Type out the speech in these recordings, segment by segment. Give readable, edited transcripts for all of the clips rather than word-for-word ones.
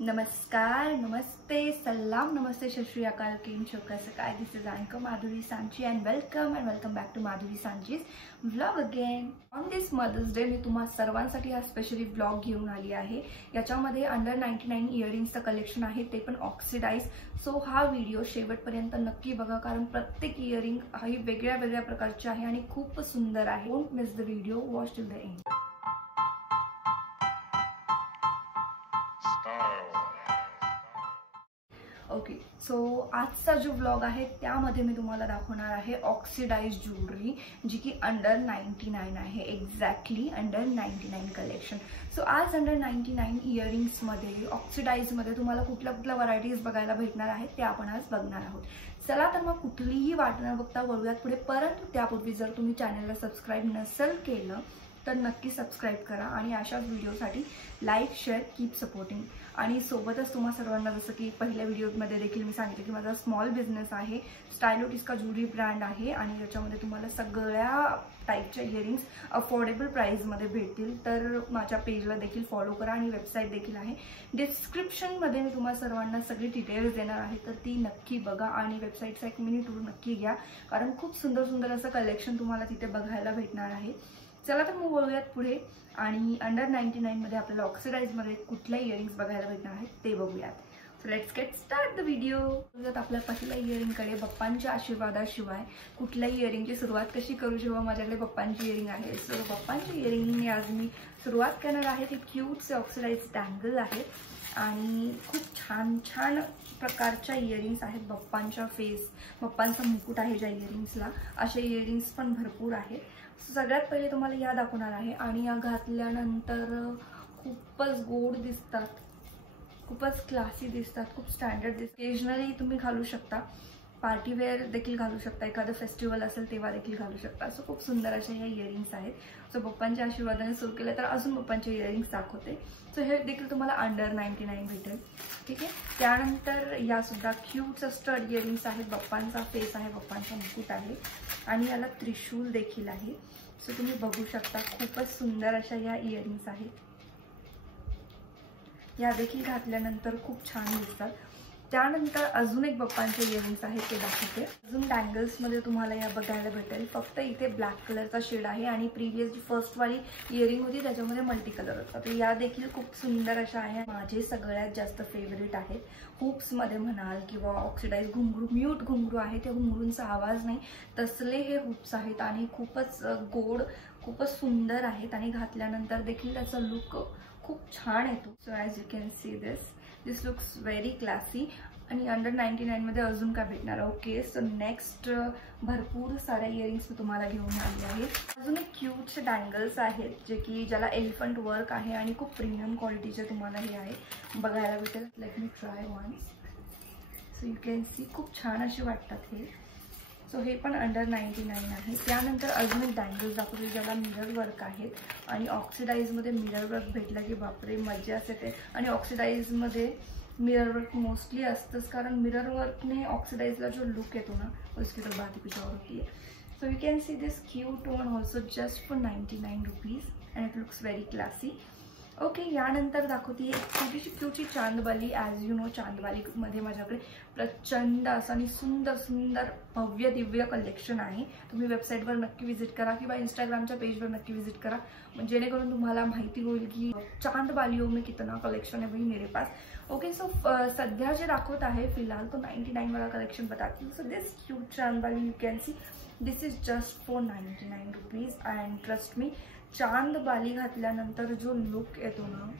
नमस्कार, नमस्ते, सलाम, नमस्ते, सत श्री अकाल, केम छो, कसं काय? दिस इज अँकर Madhuri Sanchi and welcome back to Madhuri Sanchi's vlog again. On this Mother's Day मी तुम्हा सर्वांसाठी हा स्पेशली व्लॉग घेऊन आली आहे. याच्यामध्ये अंडर 99 इयरिंग्सचं कलेक्शन आहे, ते पण ऑक्सिडाइज. सो हा व्हिडिओ शेवटपर्यंत नक्की बघा, कारण प्रत्येक इयरिंग ही वेगळ्या वेगळ्या प्रकारची आहे आणि खूप सुंदर आहे. Don't miss the video, watch till the end. Okay, so आजचा जो व्लॉग आहे त्यामध्ये मी तुम्हाला दाखवणार आहे ऑक्सिडाइज ज्वेलरी, जी की अंडर 99 आहे. Exactly under 99 collection. सो आज अंडर 99 इयरिंग्समध्ये ऑक्सिडाइजमध्ये तुम्हाला कुठल्या व्हरायटीज बघायला भेटणार आहेत ते आपण आज बघणार आहोत. चला तर मग कुठलीही वाट न बघता वळूयात पुढे. परंतु त्यापूर्वी जर तुम्ही चॅनलला सबस्क्राईब नसेल केलं तर नक्की सबस्क्राईब करा आणि अशाच व्हिडिओसाठी लाईक, शेअर, कीप सपोर्टिंग. आणि सोबतच तुम्हा सर्वांना जसं की पहिल्या व्हिडिओमध्ये देखील मी सांगितलं की माझा स्मॉल बिझनेस आहे, स्टायलोटिस्का ज्वेलरी ब्रँड आहे आणि याच्यामध्ये तुम्हाला सगळ्या टाईपच्या इयरिंग्स अफोर्डेबल प्राईजमध्ये भेटतील. तर माझ्या पेजला देखील फॉलो करा आणि वेबसाईट देखील आहे. डिस्क्रिप्शनमध्ये मी तुम्हाला सर्वांना सगळी डिटेल्स देणार आहे, तर ती नक्की बघा आणि वेबसाईटचा एक मिनी टूर नक्की घ्या, कारण खूप सुंदर सुंदर असं कलेक्शन तुम्हाला तिथे बघायला भेटणार आहे. चला तर मग वळूयात पुढे आणि अंडर 99 मध्ये आपल्याला ऑक्सिडाइजमध्ये कुठल्या इयरिंग्स बघायला भेटणार आहेत ते बघूयात. So let's get start the video. आपल्या पहिल्या इयरिंगकडे बाप्पांच्या आशीर्वादाशिवाय कुठल्या इयरिंगची सुरुवात कशी करू, जेव्हा माझ्याकडे बाप्पांची इयरिंग आहे. सो बाप्पांची इयरिंगने आज मी सुरुवात करणार आहे. ती क्यूटचे ऑक्सिडाइज डँगल आहेत आणि खूप छान छान प्रकारच्या इयरिंग्स आहेत. बाप्पांचा मुकुट आहे ज्या इयरिंग्सला, अशा इयरिंग्स पण भरपूर आहेत. सगळ्यात पहिले तुम्हाला या दाखवणार आहे आणि या घातल्यानंतर खूपच गोड दिसतात, खूपच क्लासी दिसतात, खूप स्टँडर्ड दिसतात. ओकेजनली तुम्ही घालू शकता, पार्टी वेअर देखील घालू शकता, एखादं फेस्टिवल असेल तेव्हा देखील घालू शकता. असं खूप सुंदर अशा ह्या इयरिंग्स आहेत. सो बाप्पांच्या आशीर्वादाने सुरू केलं तर अजून बाप्पांचे इयरिंग्स दाखवते. सो हे देखील तुम्हाला अंडर 99 भेटेल. ठीक आहे. त्यानंतर या सुद्धा क्यूटचं स्टड इयरिंग्स आहेत. बाप्पांचा फेस आहे, बाप्पांचा मुकुट आहे आणि याला त्रिशूल देखील आहे. सो तुम्ही बघू शकता खूपच सुंदर अशा या इयरिंग्स आहेत. या देखील घातल्यानंतर खूप छान दिसतात. त्यानंतर अजून एक बाप्पांचे इयरिंग्स आहेत ते दाखवते. अजून बँगल्समध्ये तुम्हाला या बघायला भेटेल. फक्त इथे ब्लॅक कलरचा शेड आहे आणि प्रिव्हियस जी फर्स्टवाली इयरिंग होती त्याच्यामध्ये मल्टी कलर होता. तर या देखील खूप सुंदर अशा आहे. माझे सगळ्यात जास्त फेवरेट आहेत. हुप्समध्ये म्हणाल किंवा ऑक्सिडाइज घुंगरू, म्यूट घुंगरू आहे, त्या घुंगरूंचा आवाज नाही तसले हे हुप्स आहेत आणि खूपच गोड, खूपच सुंदर आहेत आणि घातल्यानंतर देखील त्याचा लुक खूप छान येतो. So as you can see this looks very classy. आणि अंडर 99 मध्ये अजून काय भेटणार. ओके, सो नेक्स्ट भरपूर साऱ्या इयरिंग्स मी तुम्हाला घेऊन आली आहे. अजून एक क्यूटचे डँगल्स आहेत जे की ज्याला एलिफंट वर्क आहे आणि खूप प्रीमियम क्वालिटीचे तुम्हाला हे आहे बघायला भेटेल. Let me try once. So you can see खूप छान असे वाटतात हे. सो हे पण अंडर 99 आहे. त्यानंतर अजून एक डँगल्स दाखवते ज्याला मिरर वर्क आहेत आणि ऑक्सिडाइजमध्ये मिरर वर्क भेटला की बापरे मजाच येते. आणि ऑक्सिडाइजमध्ये मिरर वर्क मोस्टली असतंच, कारण मिरर वर्कने ऑक्सिडाइजला जो लुक येतो ना उसकी तो बात कुछ और होती है. So you can see this cute one also just for 99 rupees and it looks very classy. Okay, यानंतर दाखवते एक छोटीशी क्यूटची चांदबाली. ॲज यू नो चांदबालीमध्ये माझ्याकडे प्रचंड असं आणि सुंदर सुंदर भव्य दिव्य कलेक्शन आहे. तुम्ही वेबसाईटवर नक्की व्हिजिट करा किंवा इंस्टाग्रामच्या पेजवर नक्की व्हिजिट करा, जेणेकरून तुम्हाला माहिती होईल की चांदबालियों में कितना कलेक्शन है भाई मेरे पास. ओके, सो सध्या जे दाखवत आहे फिलहाल तो 99 वाला कलेक्शन बताती हूँ. So this cute chandbali you can see this is just for 99 rupees and trust me, chandbali घातल्यानंतर जो लुक येतो ना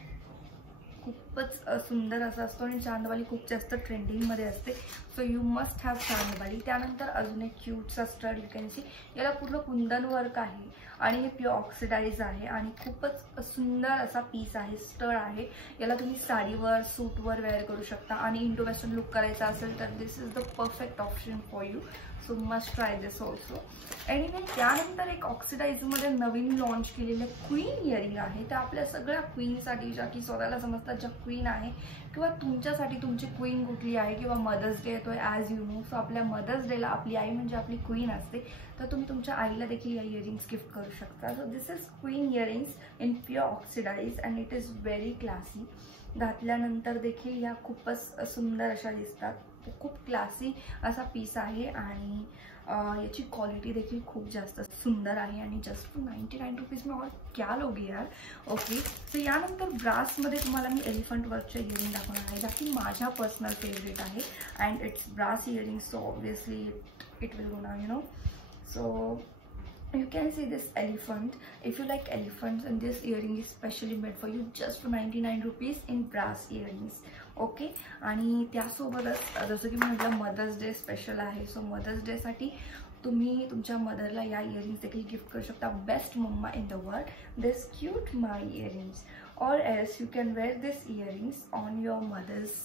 खूपच सुंदर असा असतो आणि चांदबाली खूप जास्त ट्रेंडिंगमध्ये असते. So you must have chandbali. त्यानंतर अजून एक क्यूटचा स्टड यू कॅन सी. याला पूर्ण कुंदन वर्क आहे आणि हे प्युअर ऑक्सिडाइज आहे आणि खूपच सुंदर असा पीस आहे, स्टड आहे. याला तुम्ही साडीवर, सूटवर वेअर करू शकता आणि इंडो वेस्टर्न लुक करायचा असेल तर this is the perfect option for you. So must try this also. Anyway, त्यानंतर एक ऑक्सिडाइजमध्ये नवीन लॉन्च केलेले क्वीन इयरिंग आहे. त्या आपल्या सगळ्या क्वीनसाठी, ज्या की स्वतःला समजतात ज्या क्वीन आहे, किंवा तुमच्यासाठी तुमची क्वीन कुठली आहे, किंवा मदर्स डे येतोय ॲज यू नो. सो आपल्या मदर्स डेला आपली आई म्हणजे आपली क्वीन असते, तर तुम्ही तुमच्या आईला देखील या इयरिंग्स गिफ्ट करू शकता. So this is queen earrings in pure oxidise and it is very classy. घातल्यानंतर देखील ह्या खूपच सुंदर अशा दिसतात. खूप क्लासी असा पीस आहे आणि याची क्वालिटी देखील खूप जास्त सुंदर आहे आणि जस्ट फॉर 99 रुपीज में और क्या लोगे यार. ओके, सो यानंतर ब्रासमध्ये तुम्हाला मी एलिफंट वर्कचे इयरिंग दाखवणार आहे, की माझा पर्सनल फेवरेट आहे. And it's brass earring, so obviously it will go now, you know. So you can see this elephant. If you like elephants, and this earring is specially made for you just for 99 rupees in brass earrings. Okay, आणि त्यासोबतच जसं की मी म्हटलं mother's day special आहे. So mother's day साठी तुम्ही तुमच्या मदरला या इयरिंग्स देखील गिफ्ट करू शकता. Best mamma in the world, this cute my earrings. और else you can wear this earrings on your mother's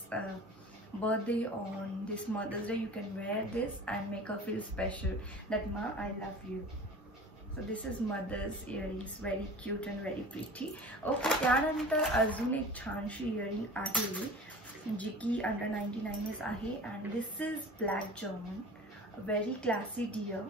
birthday. On this Mother's Day you can wear this and make her feel special that ma, I love you. So this is mother's earrings, very cute and very pretty. Okay, त्यानंतर अजून एक छानशी earring आहे जी की under 99 आहे. And this is black German, very classy deer.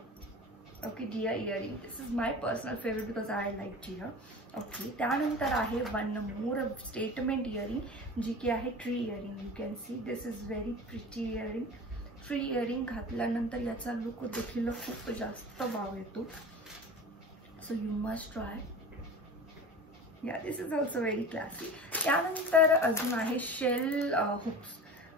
Okay, deer earring, this is my personal favourite because I like deer. Okay, त्यानंतर आहे one more statement earring जी की आहे tree earring. You can see this is very pretty earring. Tree earring घातल्यानंतर याचा look देखील खूप जास्त वाव येतो. So you must try. Yeah, this is also very classy. त्यानंतर अजून आहे शेल हुक्स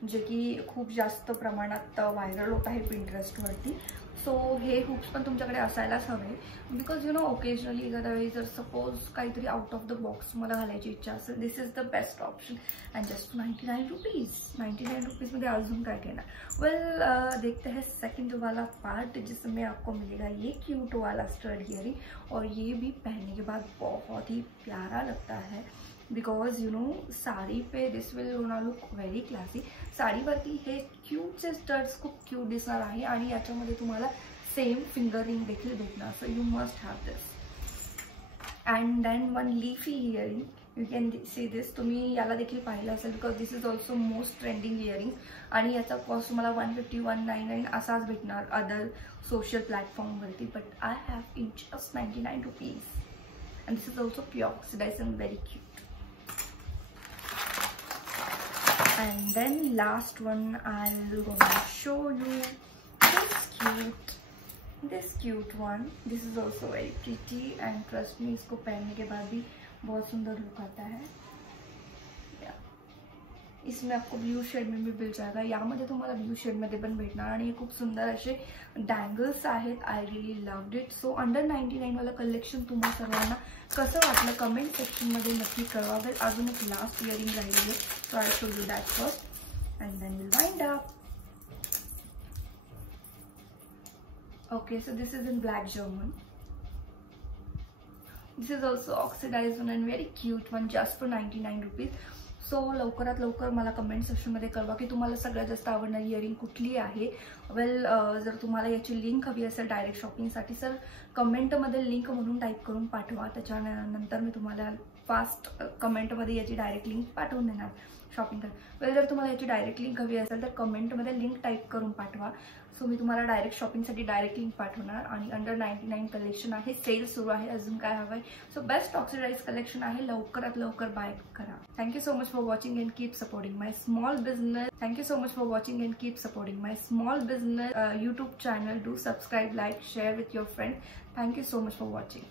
जे की खूप जास्त प्रमाणात व्हायरल होत आहे पिंटरेस्टवरती. सो हे हुक्स पण तुमच्याकडे असायलाच हवे बिकॉज यू नो ओकेजनली एखाद्या वेळी जर सपोज काहीतरी आउट ऑफ द बॉक्स मला घालायची इच्छा असेल, this is the best option. And just 99 rupees. 99 rupees में अजून काय कहना. वेल, देखते हैं सेकंड वाला पार्ट जिसमें आपको मिलेगा ये क्यूट वाला स्टड इयरिंग. और ये भी पहनने के बाद बहुत ही प्यारा लगता है बिकॉज यू नो साड़ी पे this will gonna look very classy. साडीवरती हे क्यूटचे स्टड्स खूप क्यूट दिसणार आहे आणि याच्यामध्ये तुम्हाला सेम फिंगर रिंग देखील भेटणार. So you must have this. And then one leafy earring, you can see this. तुम्ही याला देखील पाहिलं असेल because this is also most trending earring आणि याचा कॉस्ट तुम्हाला 150, 199 असाच भेटणार अदर सोशल प्लॅटफॉर्मवरती. But I have in just 99 rupees. And this is also pure oxidise and very cute. And then last one I'll gonna show you this cute one. This is also very pretty and trust me, इसको पहनने के बाद भी बहुत सुंदर look आता है. इसमें आपको ब्लू शेड में भी मिल जाएगा. यामध्ये तुम्हाला ब्लू शेड मध्ये पण भेटणार आणि खूप सुंदर असे डँगल्स आहेत. I really loved it. So under 99 वाला कलेक्शन तुम्हा सर्वांना कसं वाटलं कमेंट सेक्शन मध्ये नक्की कळवा. वेल, अजून एक लास्ट इयरिंग राहिली आहे. So I show you that first and then will wind up. Okay, so this is in black German. This is also oxidised one and very cute one just for 99 rupees. So लवकरात लवकर मला comment सेक्शनमध्ये कळवा की तुम्हाला सगळ्यात जास्त आवडणारी इयरिंग कुठली आहे. वेल, जर तुम्हाला याची लिंक हवी असेल डायरेक्ट शॉपिंगसाठी सर कमेंटमध्ये लिंक म्हणून टाईप करून पाठवा. त्याच्यानंतर मी तुम्हाला फास्ट कमेंटमध्ये याची डायरेक्ट लिंक पाठवून देणार शॉपिंग कर. वेल, जर तुम्हाला याची डायरेक्ट लिंक हवी असेल तर कमेंटमध्ये लिंक टाईप करून पाठवा. सो मी तुम्हाला डायरेक्ट शॉपिंगसाठी डायरेक्ट लिंक पाठवणार. आणि अंडर 99 कलेक्शन आहे, सेल सुरू आहे. अजून काय हवं आहे. सो बेस्ट ऑक्सिडाइज कलेक्शन आहे, लवकरात लवकर बाय करा. Thank you so much for watching and keep supporting my small business. Thank you so much for watching and keep supporting my small business YouTube channel. Do subscribe, like, share with your friend. Thank you so much for watching.